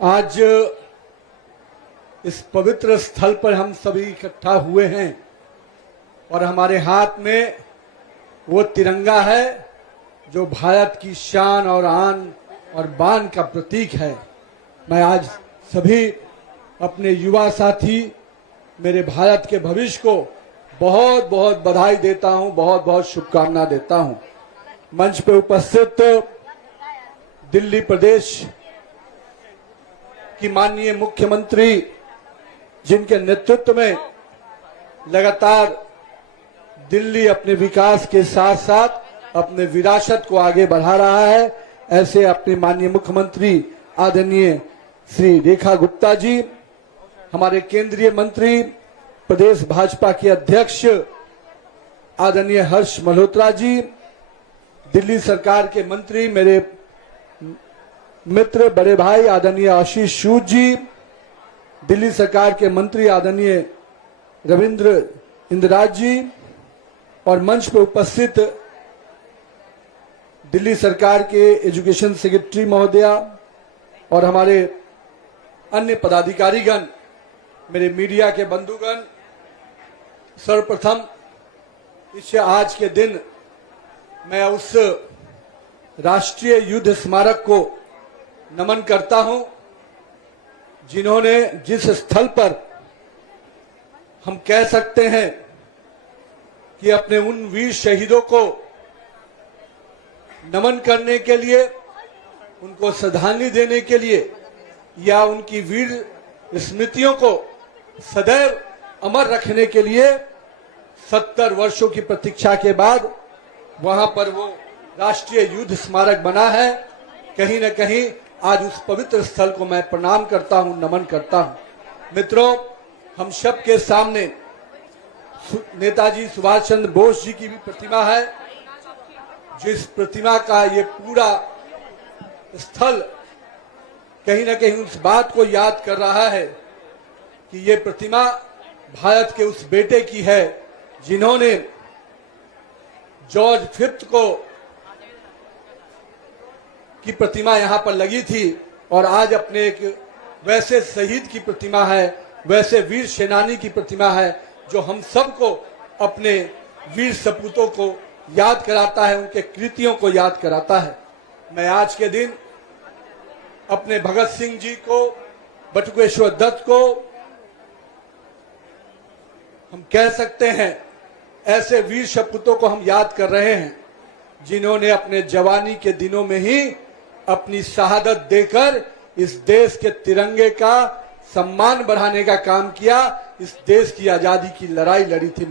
आज इस पवित्र स्थल पर हम सभी इकट्ठा हुए हैं और हमारे हाथ में वो तिरंगा है जो भारत की शान और आन और बान का प्रतीक है। मैं आज सभी अपने युवा साथी, मेरे भारत के भविष्य को बहुत बहुत बधाई देता हूं, बहुत बहुत शुभकामना देता हूं। मंच पे उपस्थित दिल्ली प्रदेश की माननीय मुख्यमंत्री, जिनके नेतृत्व में लगातार दिल्ली अपने विकास के साथ साथ अपने विरासत को आगे बढ़ा रहा है, ऐसे अपने माननीय मुख्यमंत्री आदरणीय श्री रेखा गुप्ता जी, हमारे केंद्रीय मंत्री, प्रदेश भाजपा के अध्यक्ष आदरणीय हर्ष मल्होत्रा जी, दिल्ली सरकार के मंत्री, मेरे मित्र बड़े भाई आदरणीय आशीष सूद जी, दिल्ली सरकार के मंत्री आदरणीय रविंद्र इंदिराज जी, और मंच पर उपस्थित दिल्ली सरकार के एजुकेशन सेक्रेटरी महोदया और हमारे अन्य पदाधिकारीगण, मेरे मीडिया के बंधुगण, सर्वप्रथम इस आज के दिन मैं उस राष्ट्रीय युद्ध स्मारक को नमन करता हूं जिन्होंने, जिस स्थल पर हम कह सकते हैं कि अपने उन वीर शहीदों को नमन करने के लिए, उनको श्रद्धांजलि देने के लिए या उनकी वीर स्मृतियों को सदैव अमर रखने के लिए 70 वर्षों की प्रतीक्षा के बाद वहां पर वो राष्ट्रीय युद्ध स्मारक बना है। कहीं न कहीं आज उस पवित्र स्थल को मैं प्रणाम करता हूं, नमन करता हूं। मित्रों, हम सब के सामने नेताजी सुभाष चंद्र बोस जी की भी प्रतिमा है, जिस प्रतिमा का ये पूरा स्थल कहीं न कहीं उस बात को याद कर रहा है कि ये प्रतिमा भारत के उस बेटे की है जिन्होंने जॉर्ज फिफ्थ को की प्रतिमा यहां पर लगी थी, और आज अपने एक वैसे शहीद की प्रतिमा है, वैसे वीर सेनानी की प्रतिमा है जो हम सबको अपने वीर सपूतों को याद कराता है, उनके कृतियों को याद कराता है। मैं आज के दिन अपने भगत सिंह जी को, बटुकेश्वर दत्त को, हम कह सकते हैं ऐसे वीर सपूतों को हम याद कर रहे हैं जिन्होंने अपने जवानी के दिनों में ही अपनी शहादत देकर इस देश के तिरंगे का सम्मान बढ़ाने का काम किया, इस देश की आजादी की लड़ाई लड़ी थी।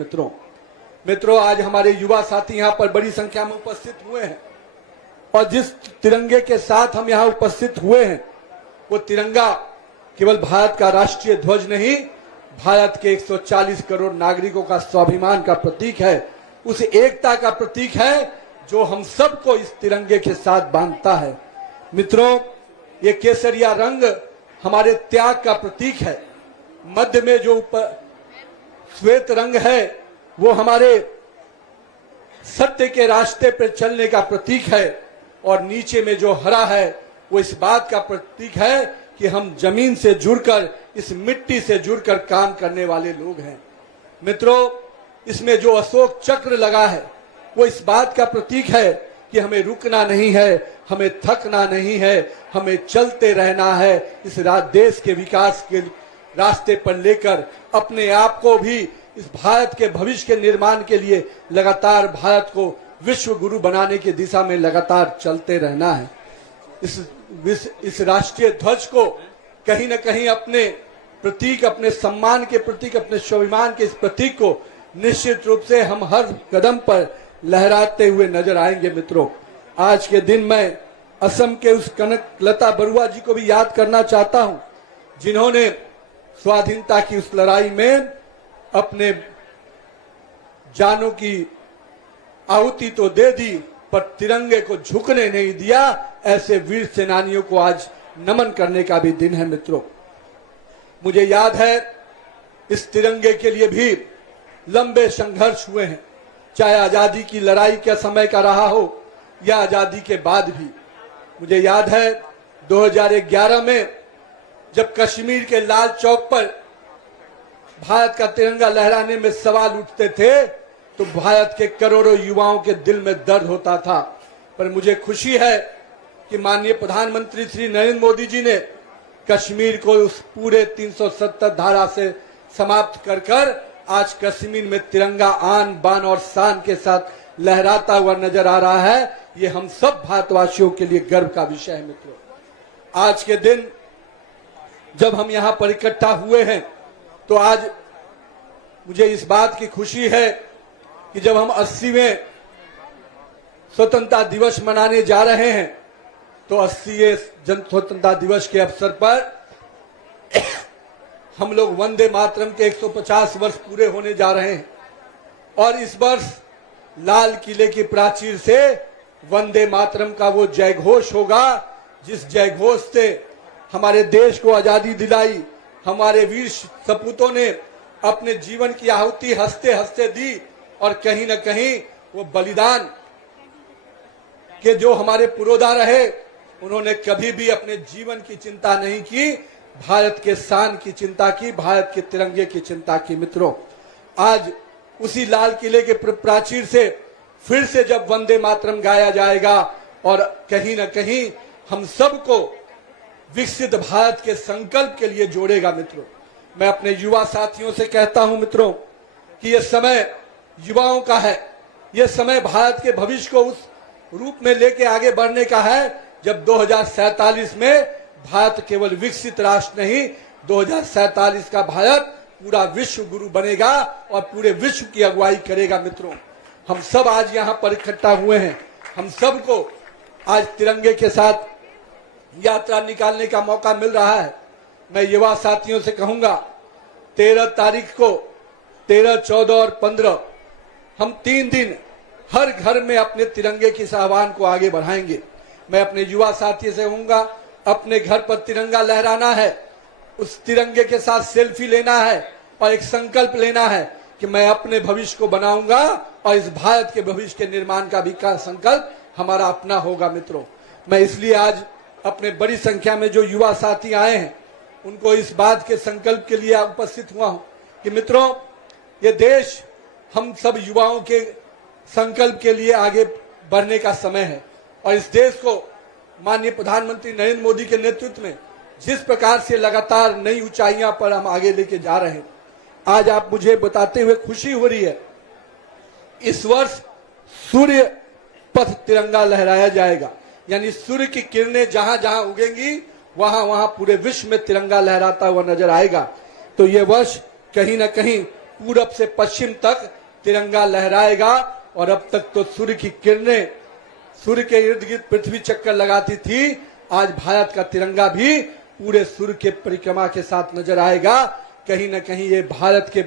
मित्रों, आज हमारे युवा साथी यहाँ पर बड़ी संख्या में उपस्थित हुए हैं और जिस तिरंगे के साथ हम यहाँ उपस्थित हुए हैं वो तिरंगा केवल भारत का राष्ट्रीय ध्वज नहीं, भारत के 140 करोड़ नागरिकों का स्वाभिमान का प्रतीक है, उस एकता का प्रतीक है जो हम सबको इस तिरंगे के साथ बांधता है। मित्रों, ये केसरिया रंग हमारे त्याग का प्रतीक है, मध्य में जो श्वेत रंग है वो हमारे सत्य के रास्ते पर चलने का प्रतीक है, और नीचे में जो हरा है वो इस बात का प्रतीक है कि हम जमीन से जुड़कर, इस मिट्टी से जुड़कर काम करने वाले लोग हैं। मित्रों, इसमें जो अशोक चक्र लगा है वो इस बात का प्रतीक है कि हमें रुकना नहीं है, हमें थकना नहीं है, हमें चलते रहना है, इस देश के विकास के रास्ते पर लेकर अपने आप को भी इस भारत के भविष्य के निर्माण के लिए लगातार भारत को विश्व गुरु बनाने की दिशा में लगातार चलते रहना है। इस राष्ट्रीय ध्वज को कहीं न कहीं अपने प्रतीक, अपने सम्मान के प्रतीक, अपने स्वाभिमान के इस प्रतीक को निश्चित रूप से हम हर कदम पर लहराते हुए नजर आएंगे। मित्रों, आज के दिन मैं असम के उस कनक लता बरुआ जी को भी याद करना चाहता हूं जिन्होंने स्वाधीनता की उस लड़ाई में अपने जानों की आहुति तो दे दी पर तिरंगे को झुकने नहीं दिया। ऐसे वीर सेनानियों को आज नमन करने का भी दिन है। मित्रों, मुझे याद है इस तिरंगे के लिए भी लंबे संघर्ष हुए हैं, चाहे आजादी की लड़ाई का समय का रहा हो या आजादी के बाद भी। मुझे याद है 2011 में जब कश्मीर के लाल चौक पर भारत का तिरंगा लहराने में सवाल उठते थे तो भारत के करोड़ों युवाओं के दिल में दर्द होता था। पर मुझे खुशी है कि माननीय प्रधानमंत्री श्री नरेंद्र मोदी जी ने कश्मीर को उस पूरे 370 धारा से समाप्त कर आज कश्मीर में तिरंगा आन बान और शान के साथ लहराता हुआ नजर आ रहा है। ये हम सब भारतवासियों के लिए गर्व का विषय है। मित्रों, आज के दिन जब हम यहाँ पर इकट्ठा हुए हैं तो आज मुझे इस बात की खुशी है कि जब हम 80वें स्वतंत्रता दिवस मनाने जा रहे हैं तो 80वें स्वतंत्रता दिवस के अवसर पर हम लोग वंदे मातरम के 150 वर्ष पूरे होने जा रहे हैं और इस वर्ष लाल किले की प्राचीर से वंदे मातरम का वो जयघोष होगा जिस जयघोष से हमारे देश को आजादी दिलाई। हमारे वीर सपूतों ने अपने जीवन की आहुति हंसते हंसते दी और कहीं न कहीं वो बलिदान के जो हमारे पुरोधा रहे उन्होंने कभी भी अपने जीवन की चिंता नहीं की, भारत के शान की चिंता की, भारत के तिरंगे की चिंता की। मित्रों, आज उसी लाल किले के प्राचीर से फिर से जब वंदे मातरम गाया जाएगा और कहीं न कहीं हम सबको विकसित भारत के संकल्प के लिए जोड़ेगा। मित्रों, मैं अपने युवा साथियों से कहता हूं मित्रों कि यह समय युवाओं का है। यह समय भारत के भविष्य को उस रूप में लेके आगे बढ़ने का है जब 2047 में भारत केवल विकसित राष्ट्र नहीं, 2047 का भारत पूरा विश्व गुरु बनेगा और पूरे विश्व की अगुवाई करेगा। मित्रों, हम सब आज यहाँ पर इकट्ठा हुए हैं। हम सबको आज तिरंगे के साथ यात्रा निकालने का मौका मिल रहा है। मैं युवा साथियों से कहूंगा 13 तारीख को 13, 14 और 15 हम 3 दिन हर घर में अपने तिरंगे के इस आह्वान को आगे बढ़ाएंगे। मैं अपने युवा साथी से कहूंगा अपने घर पर तिरंगा लहराना है, उस तिरंगे के साथ सेल्फी लेना है और एक संकल्प लेना है कि मैं अपने भविष्य को बनाऊंगा और इस भारत के भविष्य के निर्माण का भी संकल्प हमारा अपना होगा। मित्रों, मैं इसलिए आज अपने बड़ी संख्या में जो युवा साथी आए हैं उनको इस बात के संकल्प के लिए उपस्थित हुआ हूं कि मित्रों, ये देश हम सब युवाओं के संकल्प के लिए आगे बढ़ने का समय है और इस देश को माननीय प्रधानमंत्री नरेंद्र मोदी के नेतृत्व में जिस प्रकार से लगातार नई ऊंचाइयां पर हम आगे लेके जा रहे हैं, आज आप मुझे बताते हुए खुशी हो रही है। इस वर्ष सूर्य पथ तिरंगा लहराया जाएगा, यानी सूर्य की किरणें जहां जहां उगेंगी वहां वहां पूरे विश्व में तिरंगा लहराता हुआ नजर आएगा। तो ये वर्ष कहीं ना कहीं पूरब से पश्चिम तक तिरंगा लहराएगा और अब तक तो सूर्य की किरणें सूर्य के इर्द गिर्द पृथ्वी चक्कर लगाती थी, आज भारत का तिरंगा भी पूरे सूर्य के परिक्रमा के साथ नजर आएगा। कहीं न कहीं ये भारत के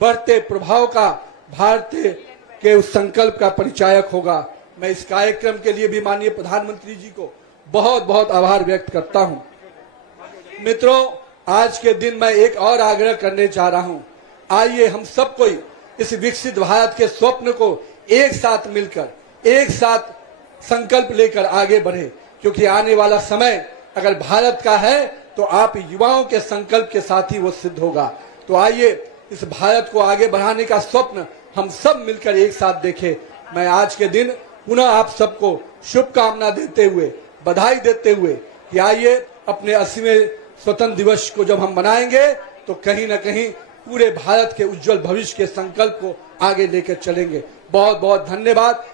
बढ़ते प्रभाव का, भारत के उस संकल्प का परिचायक होगा। मैं इस कार्यक्रम के लिए भी माननीय प्रधानमंत्री जी को बहुत बहुत आभार व्यक्त करता हूं। मित्रों, आज के दिन मैं एक और आग्रह करने चाह रहा हूं। आइए हम सब कोई इस विकसित भारत के स्वप्न को एक साथ मिलकर, एक साथ संकल्प लेकर आगे बढ़े, क्योंकि आने वाला समय अगर भारत का है तो आप युवाओं के संकल्प के साथ ही वो सिद्ध होगा। तो आइए इस भारत को आगे बढ़ाने का स्वप्न हम सब मिलकर एक साथ देखें। मैं आज के दिन पुनः आप सबको शुभकामना देते हुए, बधाई देते हुए कि आइए अपने 80वें स्वतंत्र दिवस को जब हम मनाएंगे तो कहीं न कहीं पूरे भारत के उज्जवल भविष्य के संकल्प को आगे लेकर चलेंगे। बहुत बहुत धन्यवाद।